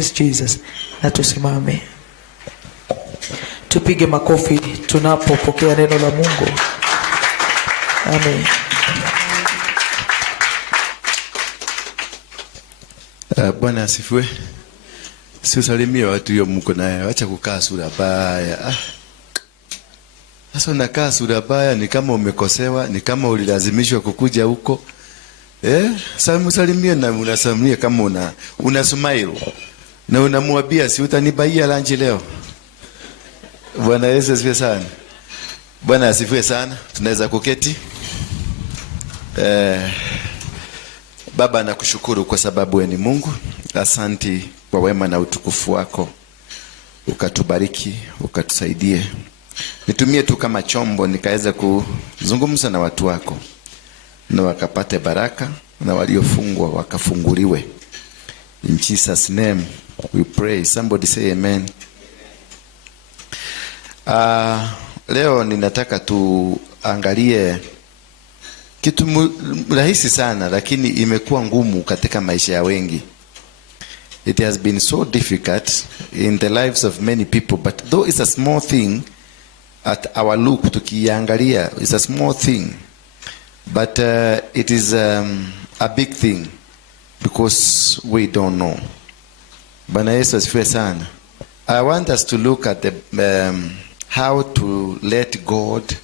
Praise Jesus. Na tusimame. Tupige makofi tunapopokea neno la Mungu. Amen. Bwana asifiwe. Siusalimie watu hiyo mko naye. Acha kukaa sura baya. Sasa unakaa sura baya ni kama umekosewa, ni kama ulilazimishwa kukuja huko. Sasa msalimie na unasalimia kama una smile. Na unamwambia si utanibaia lunch leo. Bwana Yesu asifiwe sana. Bwana asifiwe sana. Tunaweza kuketi. Baba nakushukuru kwa sababu wewe ni Mungu. Asante kwa wema na utukufu wako. Ukatubariki, ukatusaidie. Nitumie tu kama chombo nikaweza kuzungumza na watu wako. Na wakapate baraka na waliofungwa wakafunguliwe. In Jesus name we pray. Somebody say amen. Leo ninataka tuangalie kitu rahisi sana lakini imekuwa ngumu katika maisha ya wengi. It has been so difficult in the lives of many people, but though it's a small thing at our look tukiangalia, it's a small thing, but it is a big thing because we don't know. Bwana Yesu asifiwe sana. I want us to look at the how to let God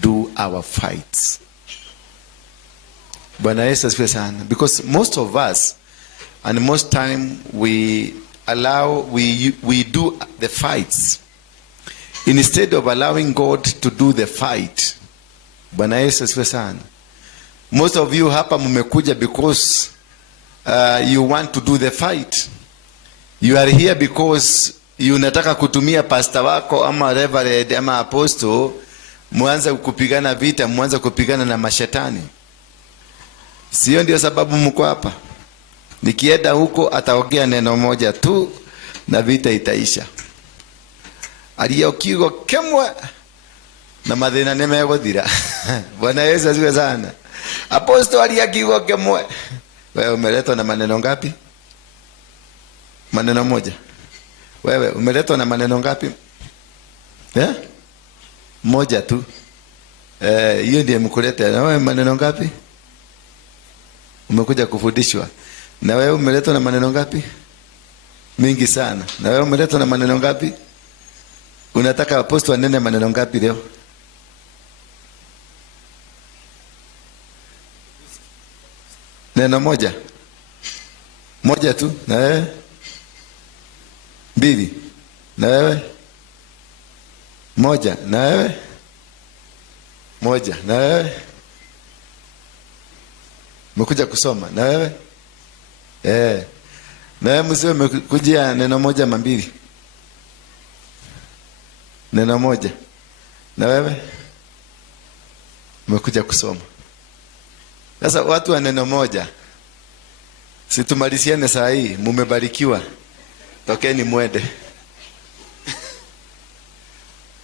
do our fights. Bwana Yesu asifiwe sana. Because most of us and most time we do the fights instead of allowing God to do the fight. Bwana Yesu asifiwe sana. Most of you hapa mmekuja because you want to do the fight. You are here because you nataka kutumia pastor wako ama reverend ama apostle muanze kupigana vita, muanze kupigana na mashetani. Sio ndio sababu mko hapa? Nikienda huko ataongea neno moja tu na vita itaisha. Aliyokigo kemwe na madhina nemegothira. Bwana Yesu asifiwe sana. Apostle aliyokigo kemwe. Wewe umeletwa na maneno ngapi? Maneno moja. Wewe umeletwa na maneno ngapi? Moja tu. Hiyo ndiye mkuleta. Na wewe maneno ngapi? Umekuja kufundishwa. Na wewe umeletwa na maneno ngapi? Mingi sana. Na wewe umeletwa na maneno ngapi? Unataka apostle anene maneno ngapi leo? Neno moja. Moja tu. Na wewe? Mbili. Na wewe? Moja. Na wewe? Moja. Na wewe? Umekuja kusoma. Na wewe? Na wewe mzee umekujia neno moja mambili. Neno moja. Na wewe? Umekuja kusoma. Sasa watu wa neno moja. Situmaliziane saa hii, mumebarikiwa. Tokeni mwende.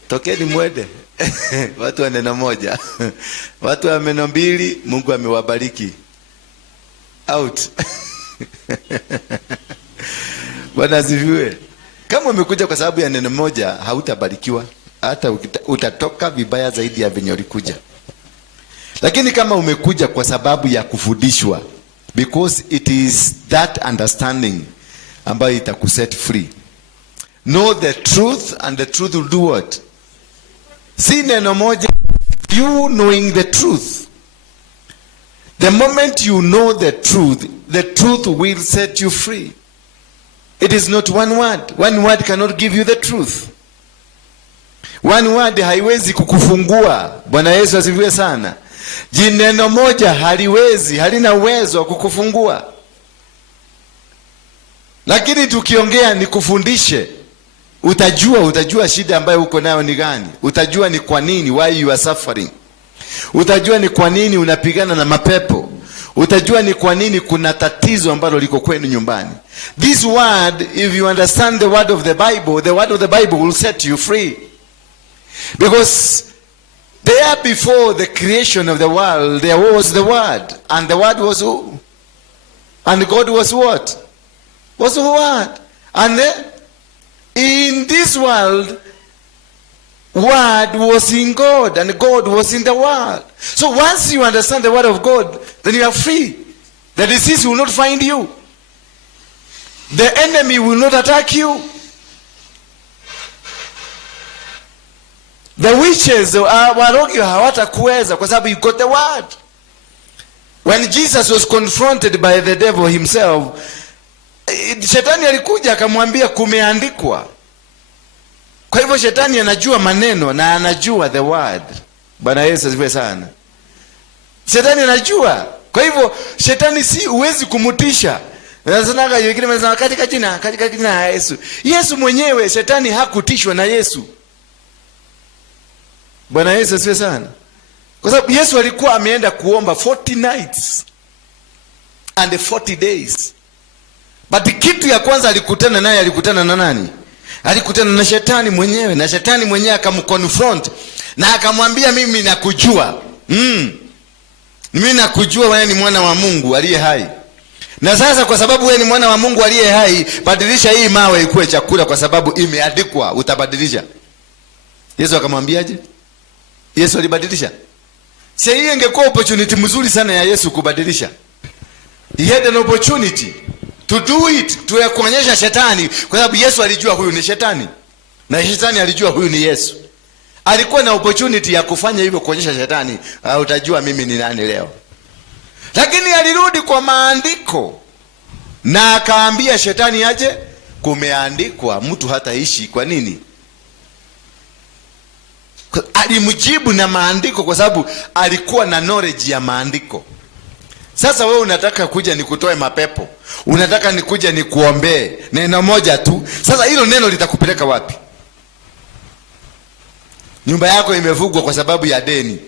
Tokeni mwende. Watu wa neno moja. Watu wa neno mbili, Mungu amewabariki. Out. Bwana asifiwe. Kama umekuja kwa sababu ya neno moja, hautabarikiwa. Hata utatoka vibaya zaidi ya venye ulikuja. Lakini kama umekuja kwa sababu ya kufundishwa, because it is that understanding ambayo itakuset free. Know the truth and the truth will do what? Si neno moja, you knowing the truth. The moment you know the truth will set you free. It is not one word. One word cannot give you the truth. One word haiwezi kukufungua. Bwana Yesu asifiwe sana. Jineno moja halina uwezo wa kukufungua. Lakini tukiongea ni kufundishe, utajua shida ambayo uko nayo ni gani. Utajua ni kwa nini, why you are suffering. Utajua ni kwa nini unapigana na mapepo. Utajua ni kwa nini kuna tatizo ambalo liko kwenu nyumbani. This word, if you understand the word of the word of the Bible will set you free. Because there before the creation of the world, there was the word. And the word was who? And God was what? Was the word. And in this world, Word was in God, and God was in the world. So once you understand the Word of God, then you are free. The disease will not find you. The enemy will not attack you. The witches Waruinge hawatakuweza kwa sababu you got the Word. When Jesus was confronted by the devil himself, shetani alikuja akamwambia kumeandikwa. Kwa hivyo shetani anajua maneno na anajua the word. Bwana Yesu asifiwe sana. Shetani anajua. Kwa hivyo shetani si uwezi kumutisha. Nasanaga yengine wanasema katika jina la Yesu. Yesu mwenyewe shetani hakutishwa na Yesu. Bwana Yesu asifiwe sana. Kwa sababu Yesu alikuwa ameenda kuomba 40 nights and 40 days. But kitu ya kwanza alikutana naye, alikutana na nani? Alikutana na shetani mwenyewe, na shetani mwenyewe akamconfront na akamwambia mimi nakujua. Mimi nakujua wewe ni mwana wa Mungu aliye hai. Na sasa kwa sababu wewe ni mwana wa Mungu aliye hai, badilisha hii mawe ikuwe chakula kwa sababu imeandikwa utabadilisha. Yesu akamwambiaje? Yesu alibadilisha. Sasa hii ingekuwa opportunity mzuri sana ya Yesu kubadilisha. He had an opportunity to do it, to kuonyesha shetani, kwa sababu Yesu alijua huyu ni shetani na shetani alijua huyu ni Yesu. Alikuwa na opportunity ya kufanya hivyo, kuonyesha shetani utajua mimi ni nani leo. Lakini alirudi kwa maandiko na akaambia shetani aje, kumeandikwa mtu hataishi. Kwa nini? Alimjibu na maandiko kwa sababu alikuwa na knowledge ya maandiko. Sasa wewe unataka kuja nikutoe mapepo, unataka nikuja nikuombee neno moja tu. Sasa hilo neno litakupeleka wapi? Nyumba yako imevugwa kwa sababu ya deni,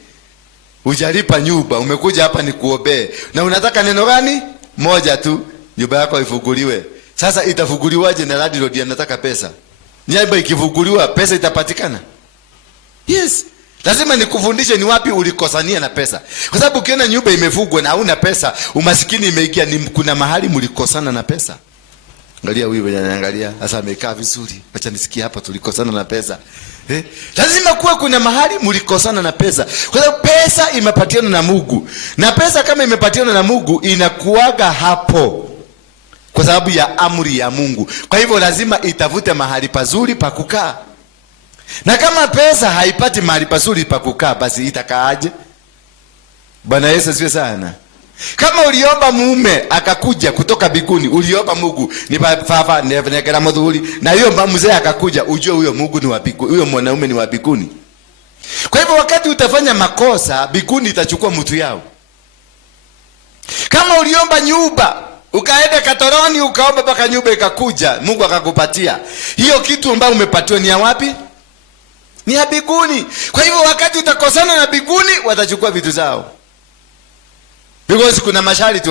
hujalipa nyumba, umekuja hapa nikuombee, na unataka neno gani moja tu, nyumba yako ifunguliwe. Sasa itafunguliwaje na landlord anataka pesa? Nyumba ikifunguliwa pesa itapatikana? Yes. Lazima nikufundishe ni wapi ulikosania na pesa. Kwa sababu ukiona nyumba imefungwa na hauna pesa, umasikini imeingia, ni kuna mahali mlikosana na pesa. Angalia huyu mwenye anaangalia, sasa amekaa vizuri. Acha nisikie hapa tulikosana na pesa. Lazima kuwa kuna mahali mlikosana na pesa. Kwa sababu pesa imepatiana na Mungu. Na pesa kama imepatiana na Mungu inakuaga hapo kwa sababu ya amri ya Mungu. Kwa hivyo lazima itafute mahali pazuri pa kukaa. Na kama pesa haipati mahali pazuri pa kukaa, basi itakaaje? Bwana Yesu asifiwe sana. Kama uliomba mume akakuja kutoka biguni, uliomba Mungu ni fafa nevekera mudhuri, na hiyo mzee akakuja, ujue huyo Mungu ni wa biguni, huyo mwanaume ni wa biguni. Kwa hivyo wakati utafanya makosa, biguni itachukua mtu yao. Kama uliomba nyumba, ukaenda Katoroni ukaomba mpaka nyumba ikakuja, Mungu akakupatia, hiyo kitu ambayo umepatiwa ni ya wapi? Ni ya biguni. Kwa hivyo wakati utakosana na biguni, watachukua vitu zao. Because kuna masharti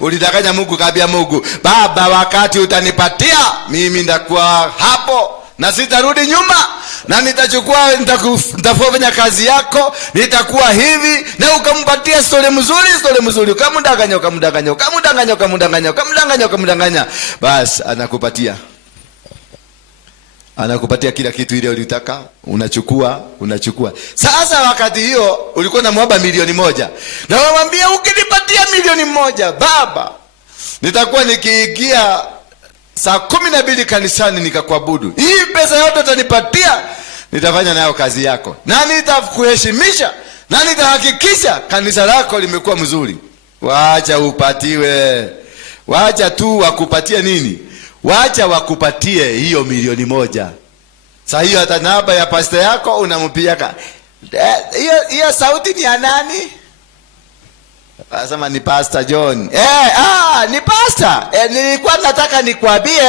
ulidanganya Mungu, kaambia Mungu, Baba, wakati utanipatia mimi ndakuwa hapo na sitarudi nyuma, na nitachukua nitafanya kazi yako, nitakuwa hivi, na ukampatia story mzuri, ukamdanganya, basi anakupatia kila kitu ile ulitaka, unachukua. Sasa wakati hiyo ulikuwa na mwaba 1,000,000, na wamwambia ukinipatia 1,000,000 Baba, nitakuwa nikiingia saa 12 kanisani nikakuabudu. Hii pesa yote utanipatia, nitafanya nayo kazi yako, na nitakuheshimisha, na nitahakikisha kanisa lako limekuwa mzuri. Waacha upatiwe, waacha tu wakupatie nini? Wacha wakupatie hiyo 1,000,000. Sasa hiyo hata namba ya pastor yako unampiaka. Hiyo sauti ni ya nani? Anasema ni Pastor John. Ni pastor. Nilikuwa nataka nikwambie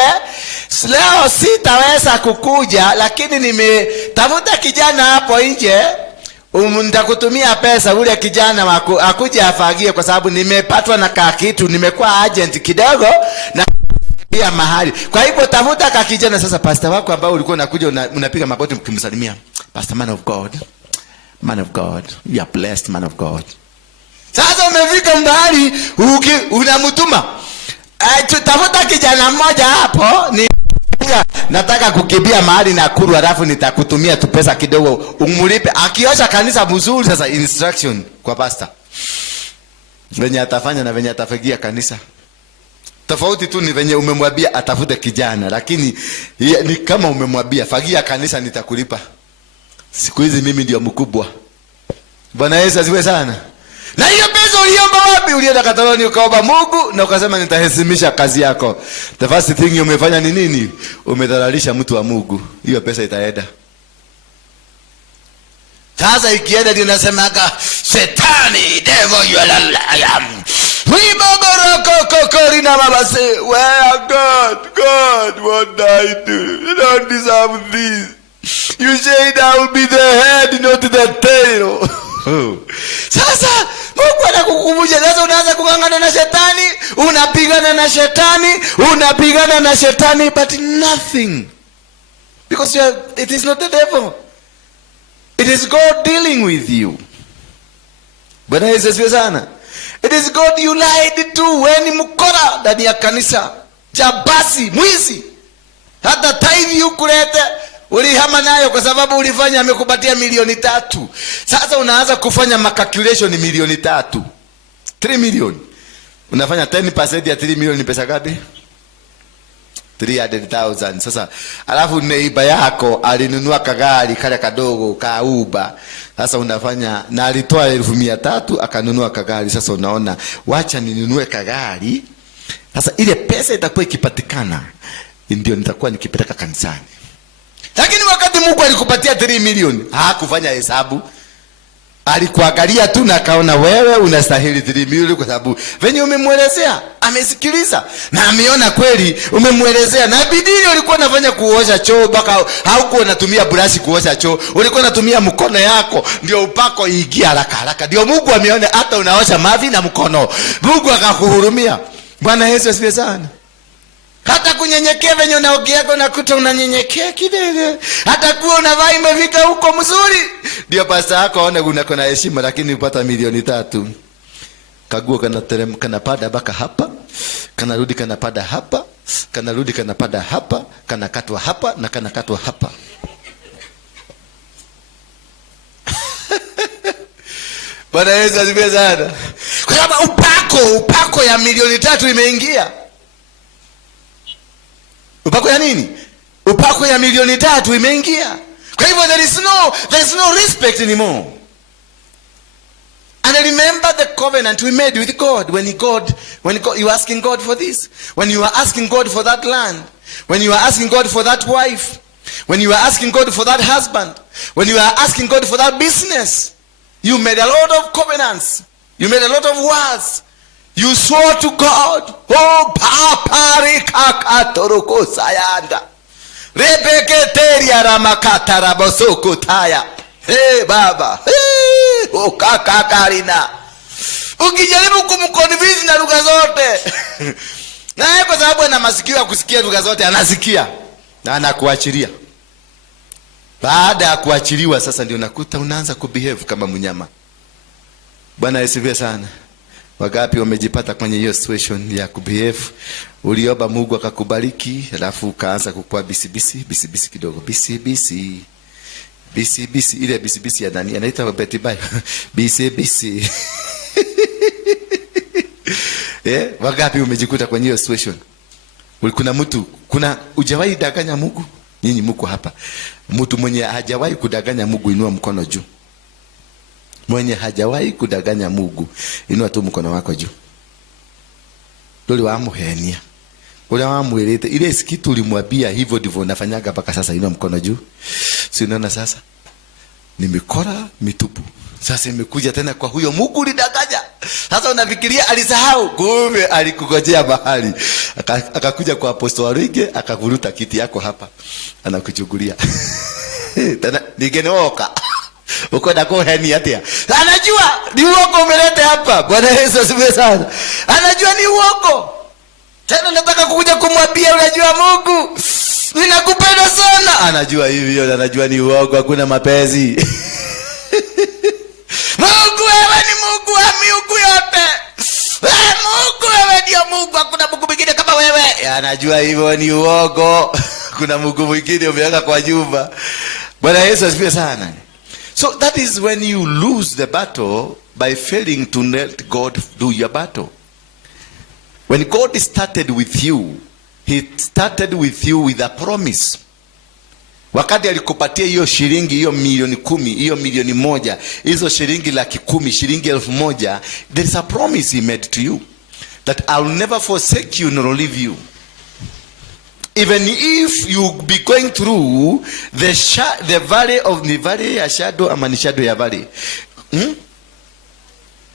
leo sitaweza kukuja, lakini nimetafuta kijana hapo nje. Nitakutumia pesa ule kijana akuje afagie, kwa sababu nimepatwa na kitu, nimekuwa agent kidogo na pia mahali. Kwa hivyo tafuta kakijana. Sasa pastor wako ambao ulikuwa unakuja unapiga magoti mkimsalimia, Pastor man of God, you are blessed man of God. Sasa umefika mbali unamtuma, tafuta kijana mmoja hapo ni mmoja nataka kukimbia mahali Nakuru, alafu nitakutumia tu pesa kidogo umulipe. Akiosha kanisa mzuri, sasa instruction kwa pastor venye atafanya na venye atafagia kanisa. Tofauti tu ni venye umemwambia atafute kijana, lakini ni kama umemwambia fagia kanisa nitakulipa. Siku hizi mimi ndio mkubwa. Bwana Yesu asifiwe sana. Na hiyo pesa uliomba wapi? Ulienda Kataloni ukaomba Mungu na ukasema nitaheshimisha kazi yako. The first thing umefanya ni nini? Umedhalalisha mtu wa Mungu. Hiyo pesa itaenda. Sasa ikienda ndio nasemaga Shetani, devil you are liar. We Korina mama say, where God, what did I do? You don't deserve this. You said I will be the head, not the tail. Sasa Mungu anakukumbusha. Sasa unaanza kugangana na shetani, unapigana na shetani, but nothing, because it is not the devil, it is God dealing with you. Bwana Yesu asifiwe sana. It is God you lied to. When mkora ndani ya kanisa, jabasi, mwizi, hata tithe ukulete ulihama nayo kwa sababu ulifanya amekupatia 3,000,000. Sasa unaanza kufanya calculation ni 3,000,000. 3 million. Unafanya 10% ya 3 million ni pesa ngapi? 300,000. Sasa alafu neighbor yako alinunua kagari kale kadogo ka Uber. Sasa unafanya na alitoa 1,300 akanunua kagari. Sasa unaona wacha ninunue kagari. Sasa ile pesa itakuwa ikipatikana ndio nitakuwa nikipeleka kanisani. Lakini wakati Mungu alikupatia 3 million, hakufanya hesabu. Alikuangalia tu na kaona wewe unastahili 3 million kwa sababu venye umemwelezea, amesikiliza na ameona kweli umemwelezea. Na bidii ulikuwa unafanya kuosha choo, baka haukuwa unatumia brush kuosha choo, ulikuwa unatumia mkono yako ndio upako iingie haraka. Ndio Mungu ameona hata unaosha mavi na mkono. Mungu akakuhurumia. Bwana Yesu asifiwe sana. Hata kunyenyekea venye unaogea na kuta unanyenyekea kidogo. Hata kuwa unavaa imefika huko mzuri. Ndio pasta yako aone unako na heshima, lakini upata 3,000,000. Kaguo kanapada baka hapa, kanarudi kanapada hapa, kanarudi kanapada hapa, kanakatwa hapa na kanakatwa hapa. Bwana Yesu asifiwe sana. Kwa sababu upako ya 3,000,000 imeingia. Upako ya nini? Upako ya 3,000,000 imeingia. Kwa hivyo there is no respect anymore. And I remember the covenant we made with God when you were asking God for this, when you were asking God for that land, when you were asking God for that wife, when you were asking God for that husband, when you were asking God for that business. You made a lot of covenants. You made a lot of words. You swore to God, oh papari kakatoroko sayanda. Rebeketeria ramakata rabosoko taya. Hey baba, hey o kakakarina. Ukijaribu kumconvince na lugha zote. Na kwa sababu ana masikio ya kusikia lugha zote anasikia na anakuachilia. Baada ya kuachiliwa sasa ndio nakuta unaanza kubehave kama mnyama. Bwana asifiwe sana. Wangapi wamejipata kwenye hiyo situation ya kubehave? Uliomba Mungu akakubariki, alafu ukaanza kukua bisibisi kidogo. Bisibisi. Ile bisibisi ya nani? Anaita Betibai. Bisibisi. Wangapi umejikuta kwenye hiyo situation? Kuna hujawahi danganya Mungu? Nyinyi mko hapa. Mtu mwenye hajawahi kudanganya Mungu inua mkono juu. Mwenye hajawahi kudanganya Mungu inua tu mkono wako juu. Dole wamuhenia. Ule wamwelete ile kitu ulimwambia hivyo ndivyo unafanyaga mpaka sasa, inua mkono juu. Si unaona sasa? Ni mikora mitupu. Sasa imekuja tena kwa huyo Mungu ulidanganya. Sasa unafikiria alisahau, kumbe alikugojea mahali. Akakuja kwa Apostle Waruinge akakuruta kiti yako hapa. Anakuchugulia. Tena nigenooka. Uko na koheni atia. Anajua ni uongo umeleta hapa. Bwana Yesu asifiwe sana. Anajua ni uongo. Tena nataka kukuja kumwambia unajua Mungu, ninakupenda sana. Anajua hivyo, anajua ni uongo, hakuna mapenzi. Mungu wewe ni Mungu wa miungu yote. Mungu wewe ndio Mungu, hakuna Mungu mwingine kama wewe. Anajua hivyo ni uongo. kuna Mungu mwingine umeweka kwa nyumba. Bwana Yesu asifiwe sana. So that is when you lose the battle by failing to let God do your battle. When God started with you, he started with you with a promise. Wakati alikupatia hiyo shilingi, hiyo milioni 10, hiyo milioni 1, hizo shilingi 10,000, shilingi 1,000, there is a promise he made to you that I will never forsake you nor leave you. Even if you be going through the valley of the valley ya shadow, ama ni shadow ya valley?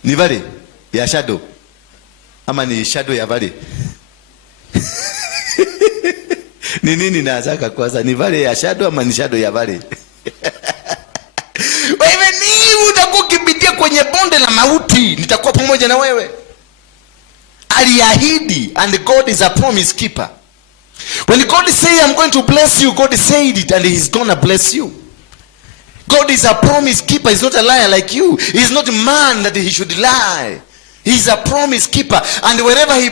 Ni valley ya shadow ama ni shadow ya valley? Ni nini nazaka kwanza, ni valley ya shadow ama ni shadow ya valley? Wewe ni utakukibitia kwenye bonde la mauti, nitakuwa pamoja na wewe. Aliahidi, and God is a promise keeper. When God say I'm going to bless you, God said it and he's going to bless you. God is a promise keeper. He's not a liar like you. He's not a man that he should lie. He's a promise keeper, and wherever he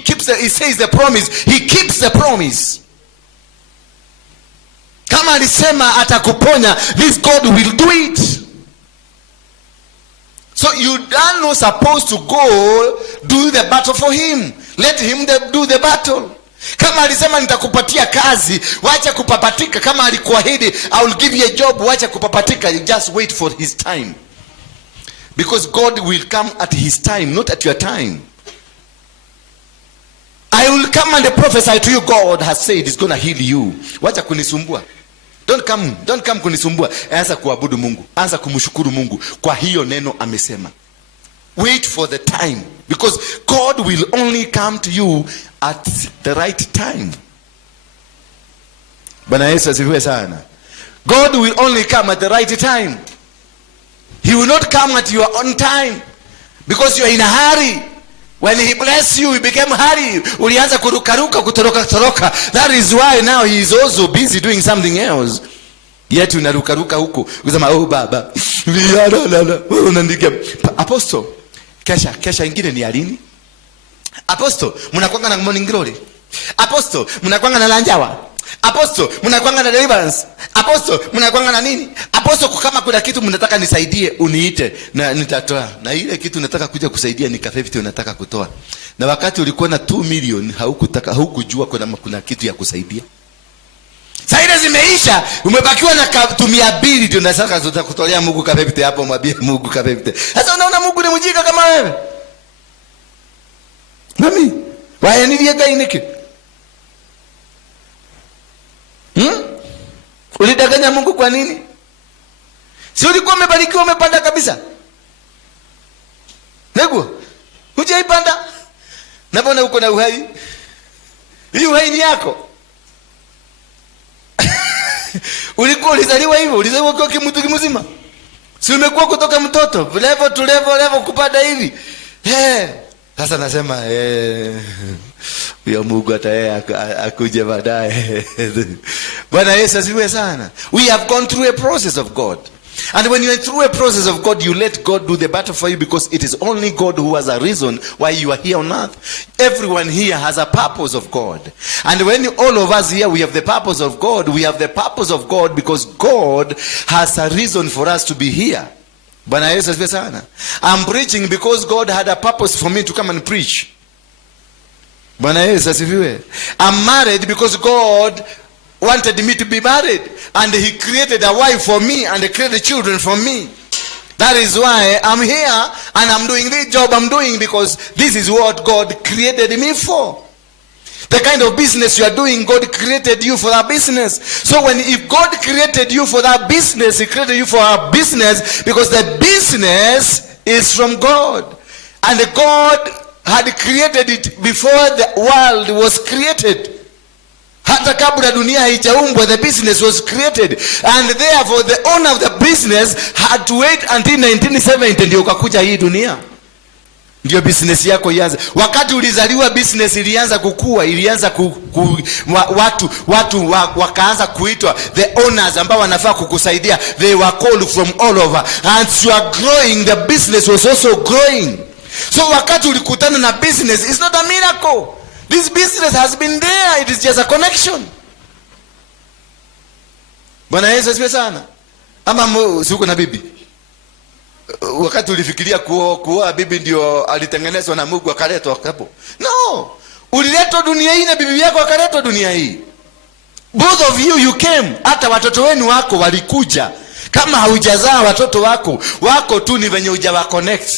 keeps he says the promise, he keeps the promise. Kama alisema atakuponya, this God will do it. So you are not supposed to go do the battle for him. Let him do the battle. Kama alisema nitakupatia kazi, wacha kupapatika. Kama alikuahidi I will give you a job, wacha kupapatika. You just wait for his time. Because God will come at his time, not at your time. I will come and prophesy to you. God has said he's going to heal you. Wacha kunisumbua. Don't come kunisumbua. Anza kuabudu Mungu. Anza kumshukuru Mungu kwa hiyo neno amesema. Wait for the time, because God will only come to you at the right time. Bwana Yesu asifiwe sana. God will only come at the right time. He will not come at your own time, because you are in a hurry. When he bless you, he became hurry. Ulianza kurukaruka, kutoroka. That is why now he is also busy doing something else. Yet unarukaruka huko. Unasema oh baba. Unaandika apostle. Kesha ingine ni alini? Apostle, mnakwanga na morning glory. Apostle, mnakwanga na lanjawa. Apostle, mnakwanga na deliverance. Apostle, mnakwanga na nini? Apostle, kama kuna kitu mnataka nisaidie, uniite na nitatoa. Na ile kitu nataka kuja kusaidia ni 50 unataka kutoa. Na wakati ulikuwa na 2 million haukujua kuna kitu ya kusaidia. Sasa zimeisha, umebakiwa na 200 ndio nataka kutolea Mungu 50 hapo, mwambie Mungu 50. Sasa unaona Mungu ni mjinga kama wewe? Mami, waya niliega iniki? Ulidanganya Mungu kwa nini? Si ulikuwa umebarikiwa, umepanda kabisa? Nego, hujaipanda? Na mbona uko na uhai? Hii uhai ni yako. Ulikuwa ulizaliwa hivyo, ulizaliwa kwa mtu mzima. Si umekuwa kutoka mtoto, level to level kupanda hivi. Sasa nasema ya Mungu akuje baadaye. Bwana Yesu asifiwe sana. We have gone through a process of God. And when you are through a process of God, you let God do the battle for you, because it is only God who has a reason why you are here on earth. Everyone here has a purpose of God. And when all of us here, we have the purpose of God, we have the purpose of God because God has a reason for us to be here. Bwana Yesu asifiwe sana. I'm preaching because God had a purpose for me to come and preach. Bwana Yesu asifiwe. I'm married because God wanted me to be married, and he created a wife for me and he created children for me. That is why I'm here and I'm doing the job I'm doing, because this is what God created me for. The kind of business you are doing, God created you for that business. So if God created you for that business, he created you for a business because the business is from God. And God had created it before the world was created. Hata kabla dunia haijaumbwa, the business was created, and therefore the owner of the business had to wait until 1970 ndio ukakuja hii dunia. Ndio business yako ianze. Wakati ulizaliwa business ilianza kukua, ilianza watu wakaanza kuitwa the owners ambao wanafaa kukusaidia. They were called from all over, and you are growing, the business was also growing. So wakati ulikutana na business, it's not a miracle. This business has been there. It is just a connection. Bwana Yesu asifiwe sana. Ama si uko na bibi? Wakati ulifikiria kuoa bibi ndio alitengenezwa na Mungu akaletwa hapo? No. Uliletwa dunia hii na bibi yako akaletwa dunia hii. Both of you came. Hata watoto wenu wako walikuja. Kama haujazaa watoto wako tu ni venye hujawa connect.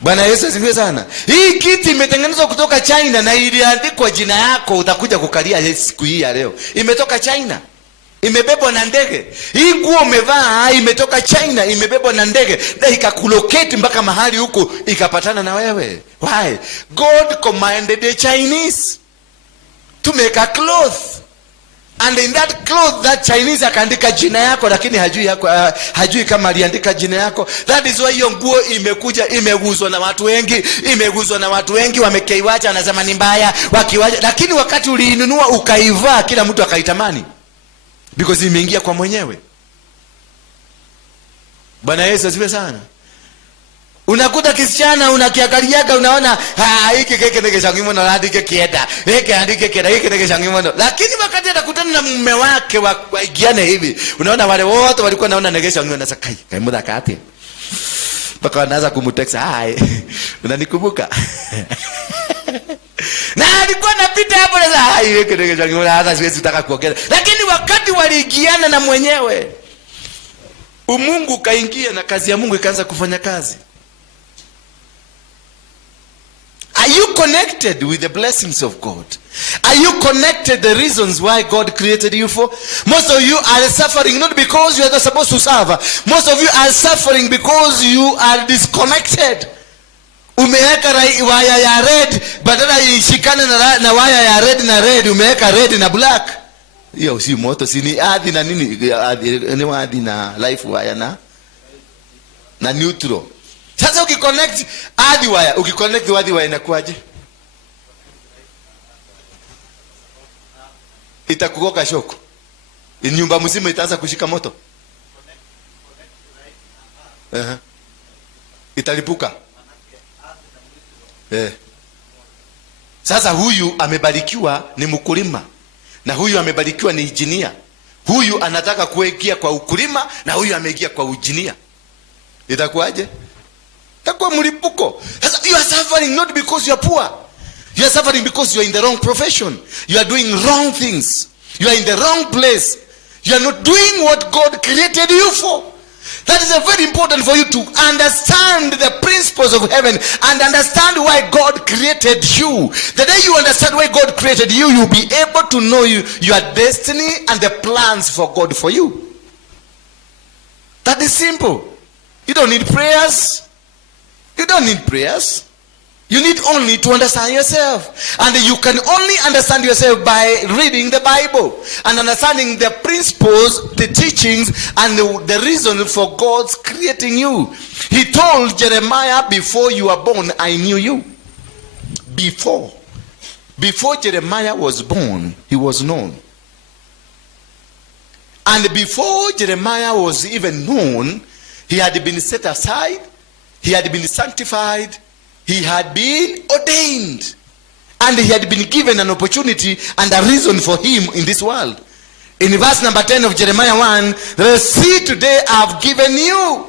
Bwana Yesu asifiwe sana. Hii kiti imetengenezwa kutoka China na iliandikwa jina yako utakuja kukalia siku hii ya leo. Imetoka China. Imebebwa na ndege. Hii nguo umevaa imetoka China, imebebwa na ndege na ikakulocate mpaka mahali huko ikapatana na wewe. Why? God commanded the Chinese to make a cloth. And in that cloth that Chinese akaandika jina yako, lakini hajui kama aliandika jina yako. That is why hiyo nguo imekuja imeguzwa na watu wengi, wamekeiwacha wanasema ni mbaya, wakiwacha, lakini wakati uliinunua ukaivaa kila mtu akaitamani. Because imeingia kwa mwenyewe. Bwana Yesu asifiwe sana. Unakuta kisichana unakiangaliaga unaona hiki keke ndege shangimo na radike kieda. Hiki andike kieda hiki ndege shangimo. Lakini wakati atakutana na mume wake waigiane hivi, unaona wale wote walikuwa naona ndege shangimo na sakai. Muda kati. Mpaka wanaanza kumtext, "Hai, unanikumbuka?" Na alikuwa anapita hapo na hai weke ndege shangimo hata siwezi kutaka kuongea. Lakini wakati waliigiana na mwenyewe, umungu kaingia na kazi ya Mungu ikaanza kufanya kazi. Are you connected with the blessings of God? Are you connected the reasons why God created you for? Most of you are suffering not because you are not supposed to suffer. Most of you are suffering because you are disconnected. Umeweka waya ya red badala ishikane na waya ya red na red, umeweka red na black. Hiyo si moto, si ni ardhi na nini, ni ardhi na life wire na neutral. Sasa ukiconnect ardhi wire, ukiconnect ardhi wire inakuaje? Itakugoka shoko. Nyumba mzima itaanza kushika moto. Italipuka. Sasa huyu amebarikiwa ni mkulima na huyu amebarikiwa ni engineer. Huyu anataka kuingia kwa ukulima na huyu ameingia kwa engineer. Itakuwaje? Itakuwa mlipuko. Sasa you are suffering not because you are poor. You are suffering because you are in the wrong profession. You are doing wrong things. You are in the wrong place. You are not doing what God created you for. That is very important for you to understand the principles of heaven and understand why God created you. The day you understand why God created you, you'll be able to know your destiny and the plans for God for you. That is simple. You don't need prayers. You don't need prayers. You need only to understand yourself. And you can only understand yourself by reading the Bible and understanding the principles, the teachings, and the reason for God's creating you. He told Jeremiah, before you were born, I knew you. Before Jeremiah was born, he was known. And before Jeremiah was even known, he had been set aside, he had been sanctified, he had been ordained, and he had been given an opportunity and a reason for him in this world. In verse number 10 of Jeremiah 1, see, today I have given you,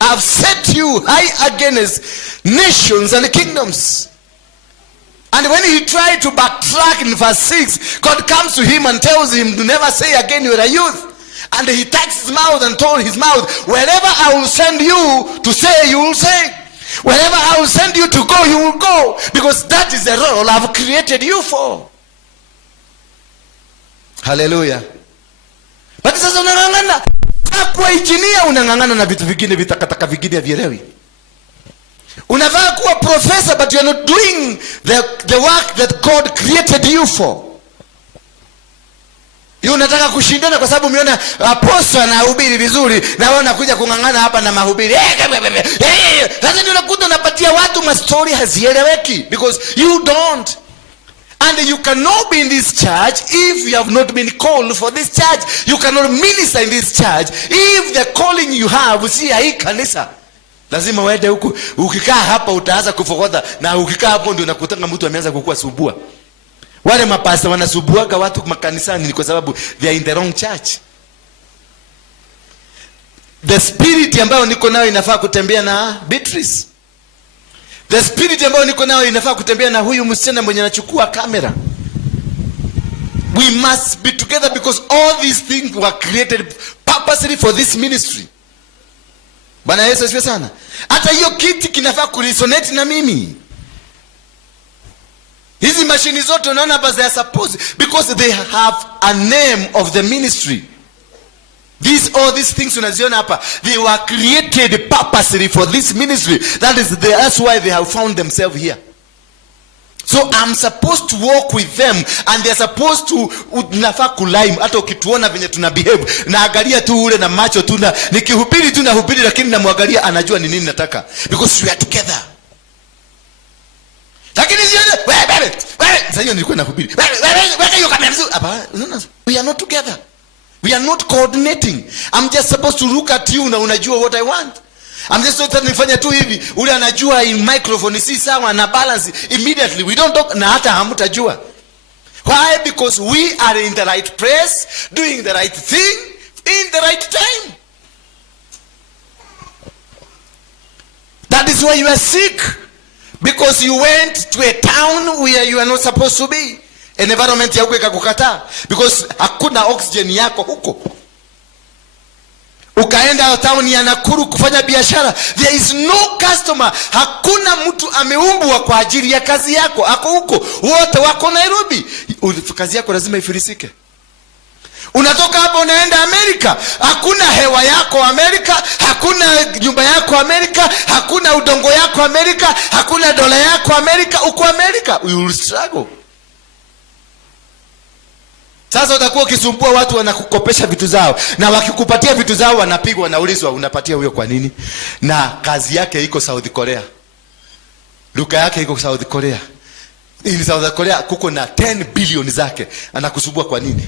I have set you high against nations and kingdoms. And when he tried to backtrack in verse 6, God comes to him and tells him to never say again you are a youth. And he touched his mouth and told his mouth, wherever I will send you to say, you will say. Wherever I will send you to go, you will go. Because that is the role I have created you for. Hallelujah. But sasa unangangana. Kwa engineer unangangana na vitu vingine vitakataka vingine vielewi. Unavaa kuwa professor but you are not doing the work that God created you for. Yu unataka kushindana kwa sababu umeona apostle anahubiri vizuri na wewe unakuja kungangana hapa na mahubiri. Sasa ndio unakuta unapatia watu mastori hazieleweki because you don't. And you cannot be in this church if you have not been called for this church. You cannot minister in this church if the calling you have si hii kanisa. Lazima uende huku, ukikaa hapa utaanza kufokoza na ukikaa hapo ndio unakutanga mtu ameanza kukua subua. Wale mapasta wanasubuaga watu makanisani ni kwa sababu they are in the wrong church. The spirit ambayo niko nayo inafaa kutembea na Beatrice. The spirit ambayo niko nayo inafaa kutembea na huyu msichana mwenye anachukua kamera. We must be together because all these things were created purposely for this ministry. Bwana Yesu asifiwe sana. Hata hiyo kiti kinafaa kuresonate na mimi. Hizi mashini zote unaona hapa they are supposed because they have a name of the ministry. All these things unaziona hapa, they were created purposely for this ministry. That's why they have found themselves here. So I'm supposed to walk with them and they're supposed to nafaa kulime. Hata ukituona venye tuna behave, naangalia tu ule na macho tu, na nikihubiri tu nahubiri, lakini namwangalia anajua ni nini nataka, because we are together. Lakini wewe sasa hiyo nilikuwa nahubiri, wewe hiyo kamera vizuri hapa, we are not together. We are not coordinating. I'm just supposed to look at you na unajua what I want. I'm just not nifanya tu hivi, ule anajua in microphone si sawa na balance immediately. We don't talk na hata hamtajua. Why? Because we are in the right place, doing the right thing in the right time. That is why you are sick, because you went to a town where you are not supposed to be. Environment ya huko ikakukataa because hakuna oxygen yako huko. Ukaenda town ya Nakuru kufanya biashara, there is no customer. Hakuna mtu ameumbwa kwa ajili ya kazi yako, ako huko. Wote wako Nairobi. Kazi yako lazima ifilisike. Unatoka hapo unaenda Amerika, hakuna hewa yako Amerika, hakuna nyumba yako Amerika, hakuna udongo yako Amerika, hakuna dola yako Amerika, uko Amerika. You will struggle. Sasa utakuwa ukisumbua watu wanakukopesha vitu zao, na wakikupatia vitu zao wanapigwa, wanaulizwa unapatia huyo kwa nini? Na kazi yake iko South Korea. Duka yake iko South Korea. In South Korea kuko na 10 billion zake. Anakusumbua kwa nini?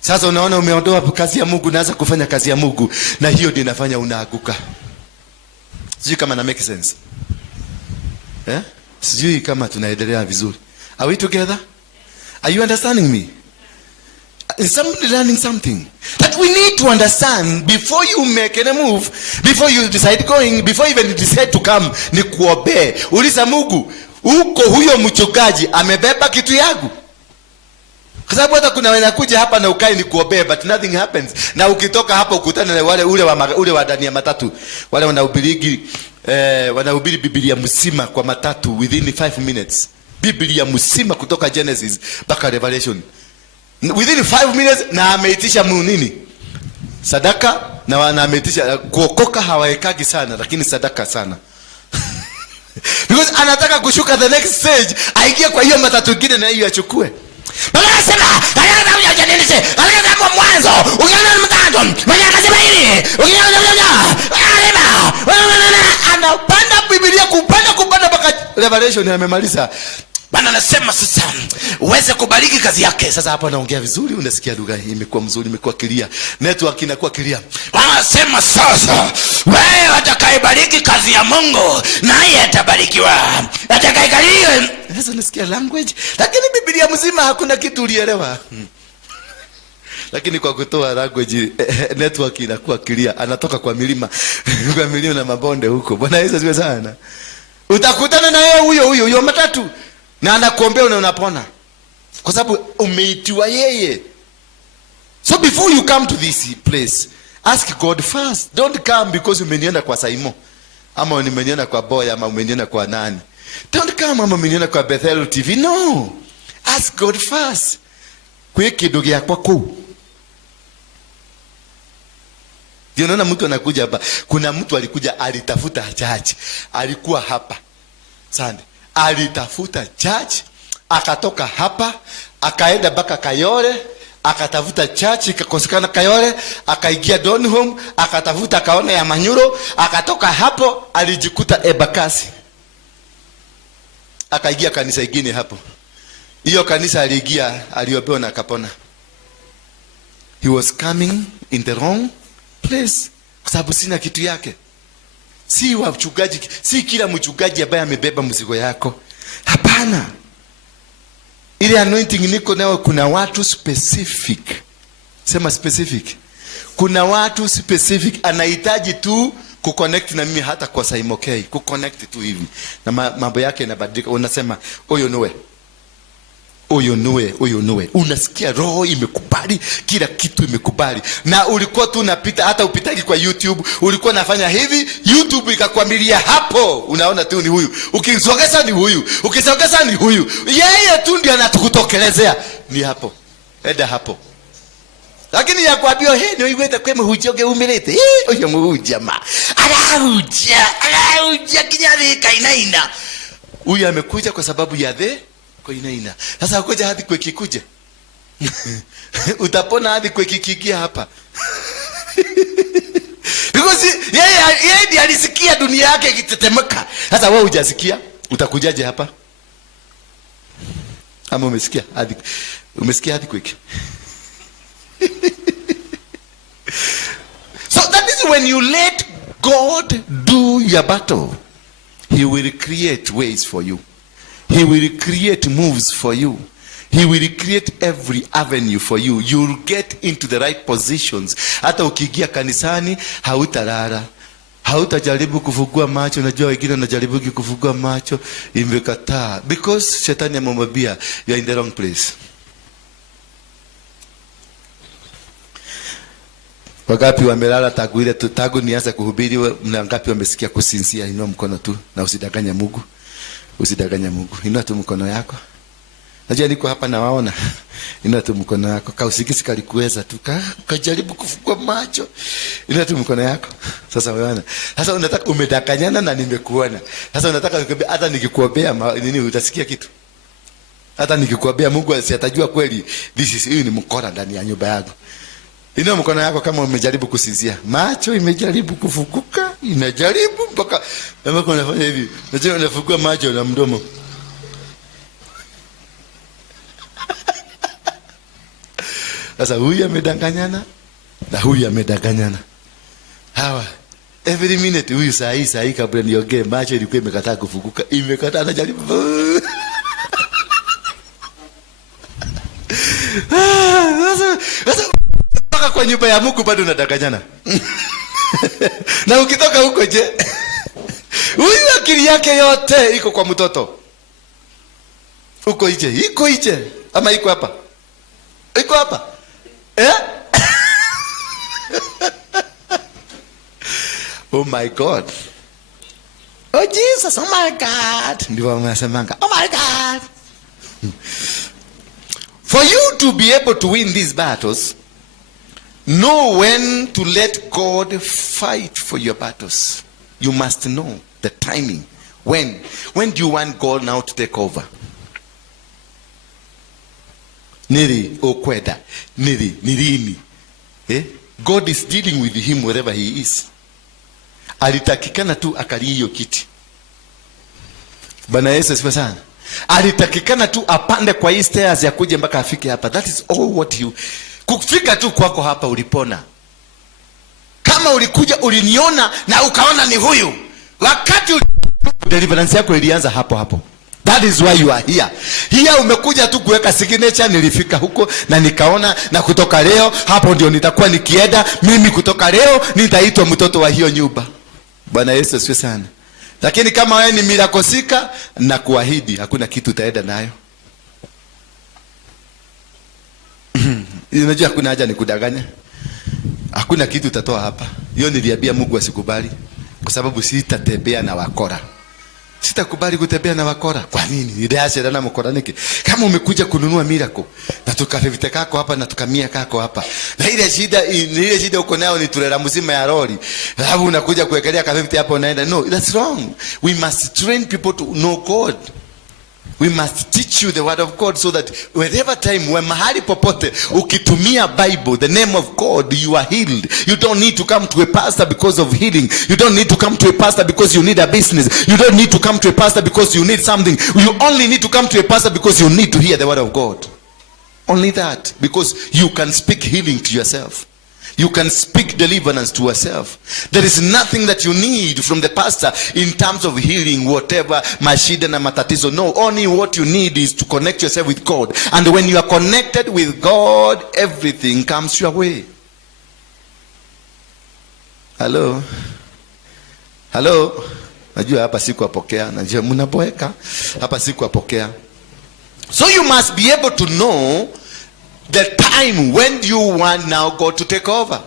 Sasa unaona umeondoa kazi ya Mungu, unaanza kufanya kazi ya Mungu, na hiyo ndio inafanya unaaguka. Sijui kama na make sense. Sijui kama tunaendelea vizuri. Are we together? Are you understanding me? Is somebody learning something? That we need to understand before you make any move, before you decide going, before even you decide to come, ni kuobe. Uliza Mungu, uko huyo mchungaji amebeba kitu yangu? Kwa sababu hata kuna wanakuja hapa na ukai ni kuobe, but nothing happens. Na ukitoka hapa ukutana na wale ule wa ndani ya matatu, wale wanahubiri Biblia mzima kwa matatu within 5 minutes. Biblia mzima kutoka Genesis mpaka Revelation within 5 minutes, na ameitisha nini? Sadaka. Na ameitisha kuokoka. Hawaekagi sana, lakini sadaka sana. Because anataka kushuka the next stage, aingie kwa hiyo matatu nyingine na hiyo achukue. Baba anasema, "Kana uja Genesis, kana kwa mwanzo, ukiona mtando, mwenye akasema hili, ukiona anapanda Biblia kupanda mpaka Revelation amemaliza." Bwana anasema sasa uweze kubariki kazi yake. Sasa hapa naongea vizuri, unasikia lugha hii imekuwa mzuri, imekuwa clear. Network inakuwa clear. Bwana anasema sasa wewe atakayebariki kazi ya Mungu naye atabarikiwa. Atakayekariri. Sasa unasikia language, lakini Biblia mzima hakuna kitu ulielewa. Lakini kwa kutoa language network inakuwa clear. Anatoka kwa milima, kwa milima na mabonde huko. Bwana Yesu asifiwe sana. Utakutana na yeye huyo matatu, na anakuombea na unapona, kwa sababu umeitiwa yeye. So before you come to this place, ask God first. Don't come because umeniona kwa Saimo, ama umeniona kwa Boy, ama umeniona kwa nani. Don't come ama umeniona kwa Bethel TV. No, ask God first. Kwa kidogo ya kwako. Ndio unaona mtu anakuja hapa. Kuna mtu alikuja, alitafuta church. Alikuwa hapa Sunday, alitafuta church, akatoka hapa akaenda mpaka Kayole, akatafuta church ikakosekana Kayole, akaingia Donholm, akatafuta kaona ya Manyuro, akatoka hapo alijikuta Ebakasi, akaingia kanisa ingine hapo. Hiyo kanisa aliingia, aliopewa na akapona. He was coming in the wrong place, kwa sababu sina kitu yake. Si wachungaji, si kila mchungaji ambaye amebeba mzigo yako. Hapana. Ile anointing niko nayo, kuna watu specific. Sema specific. Kuna watu specific anahitaji tu kuconnect na mimi, hata kwa saimokei kuconnect tu hivi na mambo yake yanabadilika. Unasema oyo noe, unasikia roho imekubali, kila kitu imekubali. Na ulikuwa tu unapita, hata upitaki kwa YouTube, ulikuwa nafanya hivi, YouTube ikakwamilia hapo, unaona tu ni huyu, ukisogeza ni huyu, ukisogeza ni huyu, yeye tu ndiye anatukutokelezea, ni hapo, enda hapo. Lakini ya kwambia ndio iweta kweme hujoge umelete oyo mujama arahuja kinyari kainaina. Huyu amekuja kwa sababu ya kainaina. Sasa ukoja hadi kwa kikuje utapona hadi kwa kikigia hapa because yeye ndiye alisikia dunia yake ikitetemeka. Sasa wewe hujasikia, utakujaje hapa? Ama umesikia hadi kwa So that is when you let God do your battle, He will create ways for you. He will create moves for you. He will create every avenue for you. You'll get into the right positions. Hata ukiingia kanisani hautalala, hautajaribu kufungua macho. Najua wengine wanajaribu kufungua macho, imekataa because shetani amemwambia you are in the wrong place. Wangapi wamelala tagu nianza kuhubiri? Wangapi wamesikia kusinzia? Inua mkono tu na usidanganye Mungu. Usidanganye Mungu. Inua tu mkono yako. Najua niko hapa na waona. Inua tu mkono yako. Kausikisi kalikuweza tu. Kajaribu kufungua macho. Inua tu mkono yako. Sasa wewe. Sasa unataka umedanganyana na nimekuona. Sasa unataka nikwambie hata nikikuombea nini utasikia kitu? Hata nikikuombea Mungu asiatajua kweli hii ni mkora ndani ya nyumba yako. Inua mkono yako kama umejaribu kusinzia. Macho imejaribu kufukuka, inajaribu mpaka kama unafanya hivi. Unajua unafungua macho na mdomo. Sasa huyu amedanganyana na huyu amedanganyana. Hawa every minute huyu saa hii kabla niongee macho ilikuwa imekataa kufukuka, imekataa, anajaribu. Sasa kwa nyumba ya Mungu bado unadanganyana. Na ukitoka huko je? Huyu akili yake yote iko kwa mtoto. Uko ije ama iko hapa? Iko hapa. Oh my God. Oh Jesus, oh my God. Ndio wanasemanga, oh my God. For you to be able to win these battles, know when to let God fight for your battles. You must know the timing. When do you want God now to take over? Nili okweda. Nilini. God is dealing with him wherever he is. Alitakikana tu akali hiyo kiti. Bwana Yesu asifiwe sana. Alitakikana tu apande kwa hii stairs ya kuja mpaka afike hapa. That is all what you. Kufika tu kwako hapa ulipona. Kama ulikuja uliniona na ukaona ni huyu, wakati deliverance yako ilianza hapo. That is why you are here. Here umekuja tu kuweka signature. Nilifika huko na nikaona, na kutoka leo hapo ndio nitakuwa nikienda. Mimi kutoka leo nitaitwa mtoto wa hiyo nyumba. Bwana Yesu asifiwe sana. Lakini kama wewe ni mirakosika, na kuahidi hakuna kitu utaenda nayo. Unajua hakuna haja nikudanganya. Hakuna kitu utatoa hapa. Hiyo niliambia Mungu asikubali, kwa sababu sitatembea na wakora. Sitakubali kutembea na wakora. Kwa nini? Nidaashe na mkora niki. Kama umekuja kununua miracle na tukafevite kako hapa na tukamia kako hapa, na ile shida uko nayo ni tulera mzima ya lori, alafu unakuja kuwekelea kafevite hapo unaenda. No, that's wrong. We must train people to know God. We must teach you the word of God so that wherever time, when mahali popote ukitumia Bible, the name of God, you are healed. You don't need to come to a pastor because of healing. You don't need to come to a pastor because you need a business. You don't need to come to a pastor because you need something. You only need to come to a pastor because you need to hear the word of God. Only that, because you can speak healing to yourself. You can speak deliverance to yourself. There is nothing that you need from the pastor in terms of healing, whatever, mashida na matatizo. No, only what you need is to connect yourself with God. And when you are connected with God, everything comes your way. Hello? Hello? Najua hapa sikuwapokea. Najua mnaboeka. Hapa sikuwapokea. So you must be able to know the time when you want now God to take over.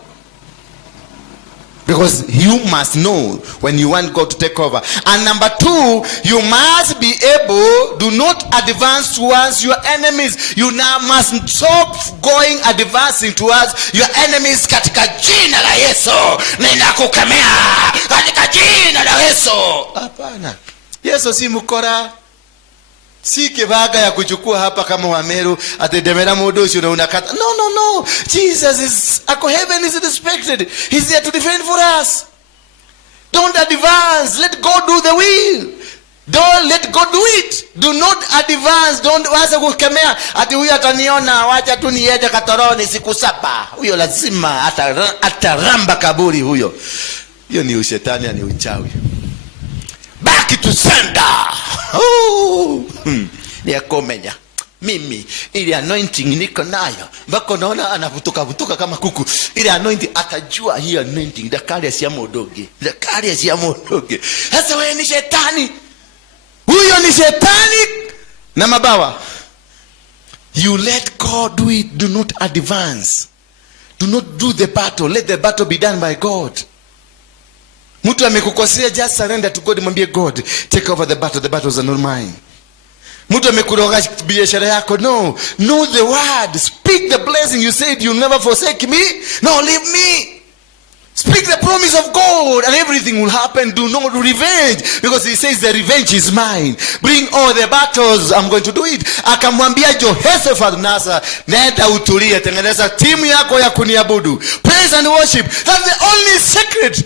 Because you must know when you want God to take over. And number two, you must be able, do not advance towards your enemies. You now must stop going advancing towards your enemies. Katika jina la Yesu ninakukemea. Katika jina la Yesu. Hapana. Yesu si mkora. Si kibaga ya kuchukua hapa kama Wameru atedemera modoshi na unakata. No. Jesus is heaven is respected. He's there to defend for us. Don't advance. Let God do the will. Don't let God do it. Do not advance. Don't waza kukemea ati huyu ataniona wacha tu niende katoroni siku 7. Huyo lazima ataramba kaburi huyo. Hiyo ni ushetani, ni uchawi. Back to sender. Ni akomenya. Mimi ile anointing niko nayo. Mbako naona anavutuka kama kuku. Ile anointing atajua hiyo anointing dakari ya modoge. Sasa wewe ni shetani. Huyo ni shetani na mabawa. You let God do it. Do not advance. Do not do the battle. Let the battle be done by God. Mtu amekukosea, just surrender to God. Mwambie God, take over the battle. The battles are not mine. Mtu amekuroga biashara yako, no. Know the word. Speak the blessing. You said you'll never forsake me. No, leave me. Speak the promise of God and everything will happen. Do not revenge, because he says the revenge is mine. Bring all the battles, I'm going to do it. Akamwambia Jehoshaphat, nasa nenda utulie, tengeneza timu yako ya kuniabudu. Praise and worship. That's the only secret.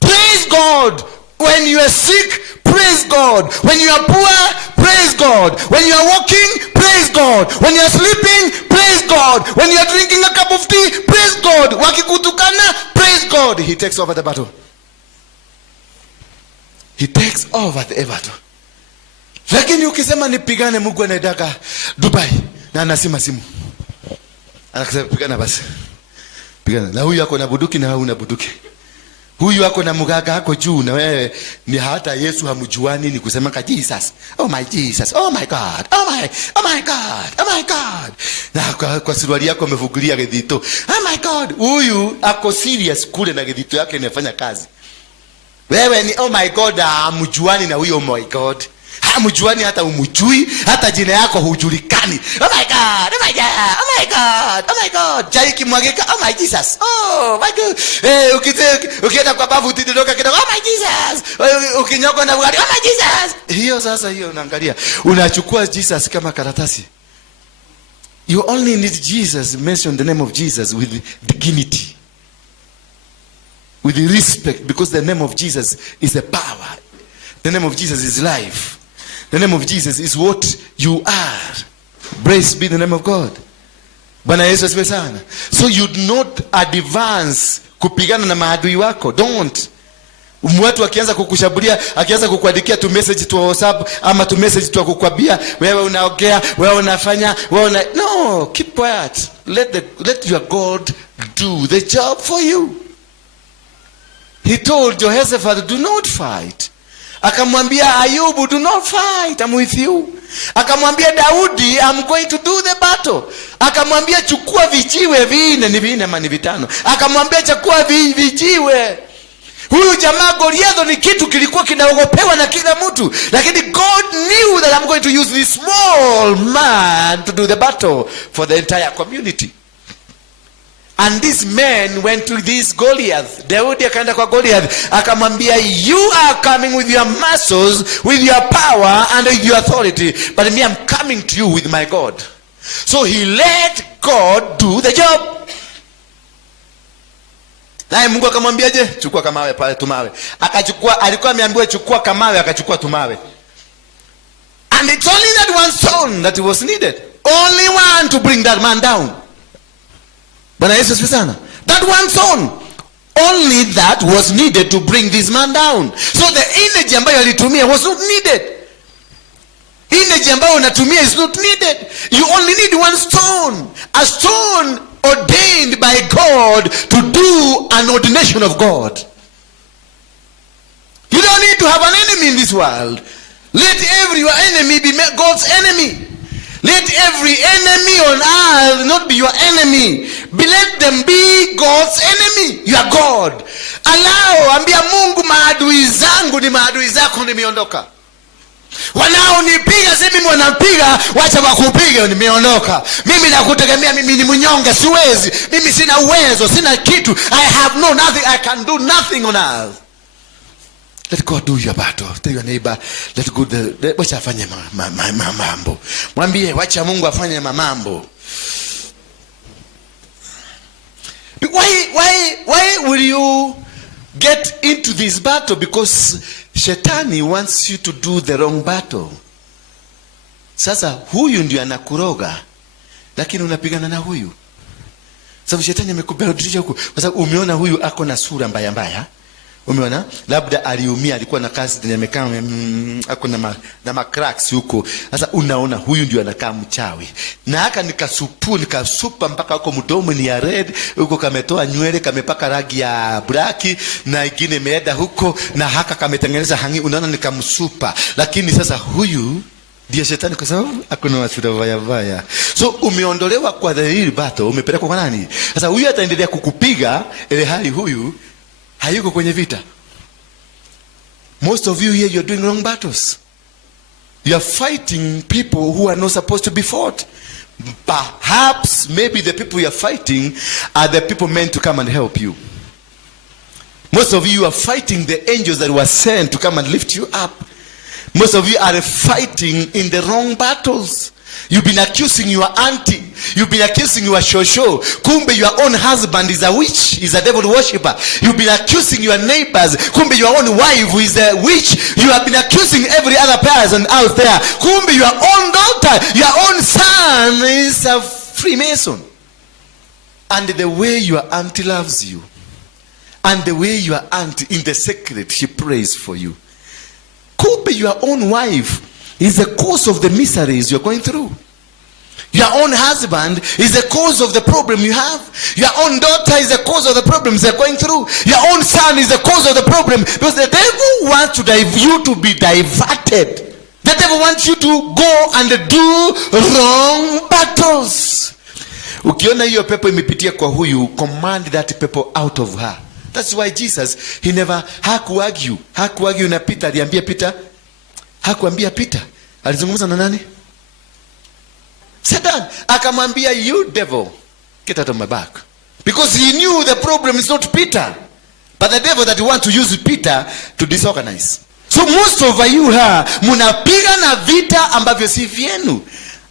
Praise God. When you are sick, praise God. When you are poor, praise God. When you are walking, praise God. When you are sleeping, praise God. When you are drinking a cup of tea, praise God. Wakikutukana, praise God. He takes over the battle. He takes over the battle. Lakini ukisema nipigane, Mungu anaendaka Dubai na anasema simu. Anasema pigana basi. Pigana. Na huyu yako na buduki na wewe una buduki. Huyu wako na muganga hako juu na wewe ni hata Yesu hamjuani, ni kusema ka Jesus. Oh my Jesus. Oh my God. Oh my God. Oh my God. Na kwa suruali yako umevugulia gedito. Oh my God. Huyu ako serious kule na gedito yake inafanya kazi. Wewe ni oh my God hamjuani na huyo oh my God. Hamjuani hata umujui, hata jina yako hujulikani. Oh my God, oh my God, oh my God, oh my God. Chai kimwagika, oh my Jesus. Oh my God. Ukienda kwa babu utidoka kidogo, oh my Jesus. Ukinyoko na ugali, oh my Jesus. Hiyo sasa hiyo unaangalia. Unachukua Jesus kama karatasi. You only need Jesus. Mention the name of Jesus with dignity. With respect, because the name of Jesus is a power. The name of Jesus is life. The name of Jesus is what you are. Praise be the name of God. Bwana Yesu asifiwe sana. So you do not advance kupigana na maadui wako. Don't. Watu akianza kukushabulia, akianza kukuandikia tu message tu WhatsApp ama tu message tu kukwambia wewe unaongea, wewe unafanya, no, keep quiet. Let your God do the job for you. He told Jehoshaphat, do not fight. Akamwambia Ayubu, do not fight, I'm with you. Akamwambia Daudi, I'm going to do the battle. Akamwambia chukua vijiwe vinne ama ni vitano. Akamwambia chukua vijiwe. Huyu jamaa Goliath ni kitu kilikuwa kinaogopewa na kila mtu, lakini God knew that I'm going to use this small man to do the battle for the entire community. And this man went to this Goliath. Daudi akaenda kwa Goliath akamwambia, you are coming with your muscles, with your power and with your authority, but me, I'm coming to you with my God. So he let God do the job. Naye Mungu akamwambia, je, chukua kamawe pale tumawe. Akachukua, alikuwa ameambiwa chukua kamawe, akachukua tumawe. And it's only that one stone that was needed. Only one to bring that man down. Bwana Yesu asifiwe sana. That one stone. Only that was needed to bring this man down. So the energy ambayo alitumia was not needed. Energy ambayo unatumia is not needed. You only need one stone. A stone ordained by God to do an ordination of God. You don't need to have an enemy in this world. Let every your enemy be God's enemy. Let every enemy on earth not be your enemy. Let them be God's enemy. You are God. Allow, ambia Mungu, maadui zangu ni maadui zako, nimeondoka. Wanaonipiga sasa mimi wanampiga, wacha wakupiga, nimeondoka. Mimi nakutegemea, mimi ni mnyonge, siwezi. Mimi sina uwezo, sina kitu. I have no nothing, I can do nothing on earth. Let God do your battle. Tell your neighbor, let God wacha afanye mambo. Mwambie wacha Mungu afanye mambo. Why will you get into this battle? Because Shetani wants you to do the wrong battle. Sasa huyu ndio anakuroga, lakini unapigana na huyu. Sababu Shetani amekubadilisha huko. Kwa sababu umeona huyu ako na sura mbaya mbaya. Umeona? Labda aliumia, alikuwa na kazi amekaa ako na macracks huko. Sasa unaona huyu ndio anakaa mchawi. Na haka nikasupa mpaka huko mdomo ni ya red, huko kametoa nywele, kamepaka rangi ya black, na ingine imeenda huko, na haka kametengeneza hangi, unaona nikamsupa. Lakini sasa huyu ndio Shetani, kwa sababu hakuna wasura vaya. So umeondolewa kwa the real battle, umepelekwa kwa nani? Sasa huyu ataendelea kukupiga ile hali huyu hayuko kwenye vita. Most of you here, you're doing wrong battles. You are fighting people who are not supposed to be fought. Perhaps, maybe the people you are fighting are the people meant to come and help you. Most of you are fighting the angels that were sent to come and lift you up. Most of you are fighting in the wrong battles. You've been accusing your auntie. You've been accusing your shosho. Kumbe your own husband is a witch, is a devil worshipper. You've been accusing your neighbors. Kumbe your own wife is a witch. You have been accusing every other person out there. Kumbe your own daughter, your own son is a Freemason. And the way your auntie loves you, and the way your auntie in the secret, she prays for you. Kumbe your own wife is the cause of the miseries you're going through. Your own husband is the cause of the problem you have. Your own daughter is the cause of the problems they're going through. Your own son is the cause of the problem. Because the devil wants you to be diverted. The devil wants you to go and do wrong battles. Ukiona hiyo pepo imepitia kwa huyu, command that people out of her. That's why Jesus, he never hakuargue na Peter. Aliambia Peter, hakuambia Peter. Alizungumza na nani? Satan. Akamwambia, you devil, get out of my back. Because he knew the problem is not Peter, but the devil that wants to use Peter to disorganize. So most of you here, munapiga na vita ambavyo si vyenu.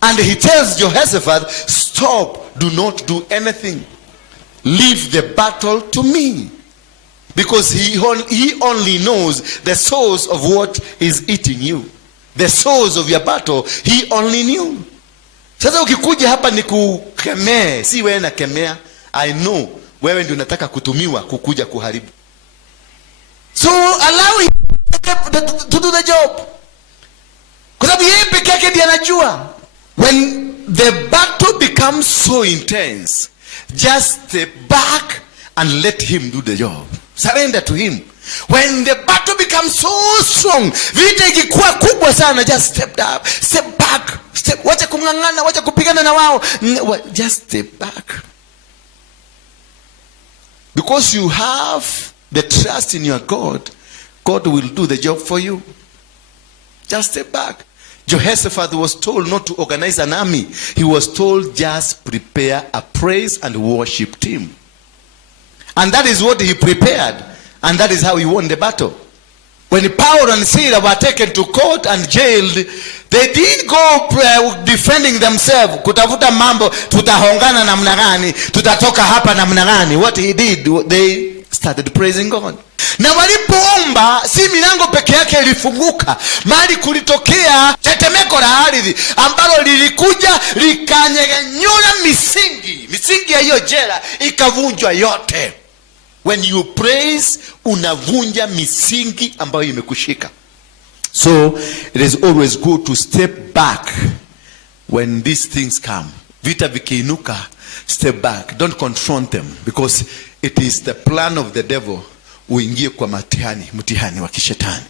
And he tells Jehoshaphat, stop, do not do anything. Leave the battle to me. Because he only knows the source of what is eating you. The source of your battle, he only knew. Sasa ukikuja hapa ni kukemea, si wewe na kemea. I know, wewe ndio unataka kutumiwa kukuja kuharibu. So allow him to do the job. Kwa sababu yeye peke yake ndiye anajua. When the battle becomes so intense, just step back and let him do the job. Surrender to him. When the battle becomes so strong, vita ikikuwa kubwa sana, just step up, step back, wacha kungangana, wacha kupigana na wao, just step back. Because you have the trust in your God, God will do the job for you. Just step back. Jehoshaphat was told not to organize an army. He was told just prepare a praise and worship team. And that is what he prepared. And that is how he won the battle. When Paul and Silas were taken to court and jailed, they didn't go defending themselves. Kutafuta mambo, tutahongana namna gani, tutatoka hapa namna gani. What he did, they started praising God. Na walipoomba, si milango peke yake ilifunguka, mali kulitokea tetemeko la ardhi ambalo lilikuja likanyegenyura misingi ya hiyo jela ikavunjwa yote. When you praise, unavunja misingi ambayo imekushika. So it is always good to step back when these things come. Vita vikiinuka, step back, don't confront them, because it is the plan of the devil uingie kwa mtihani wa kishetani.